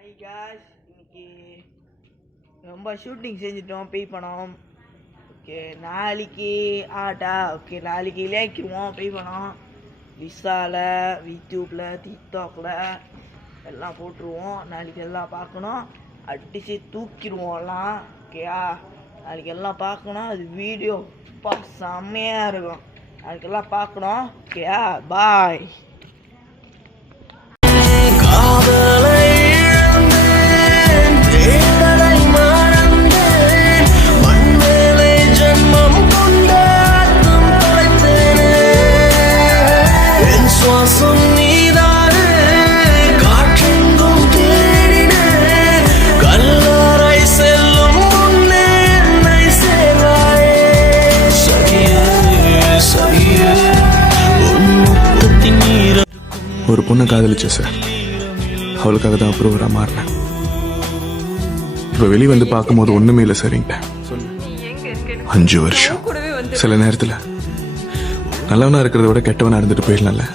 Hi guys, இன்னைக்கு ரொம்ப shooting செஞ்சிட்டோம். பே பண்ணோம். ஓகே, நாளைக்கு ஓகே நாளைக்கு இலைக்குவோம். பே பண்ணோம். விசாவில், யூடியூப்பில், டிக்டாக்ல எல்லாம் போட்டுருவோம். நாளைக்கு எல்லாம் பார்க்கணும். அடித்து தூக்கிடுவோம் எல்லாம். ஓகேயா, நாளைக்கு எல்லாம் பார்க்கணும். அது வீடியோ செம்மையாக இருக்கும். நாளைக்கு எல்லாம் பார்க்கணும். ஓகேயா, பாய். ஒரு பொண்ணை காதலிச்சேன் சார். அவளுக்காக தான் அப்ரூவராக மாறினேன். இப்போ வெளியே வந்து பார்க்கும்போது ஒன்றுமே இல்லை சரிங்க. 5 வருஷம். சில நேரத்தில் நல்லவனா இருக்கிறத விட கெட்டவனா இருந்துட்டு போயிடலாம்ல.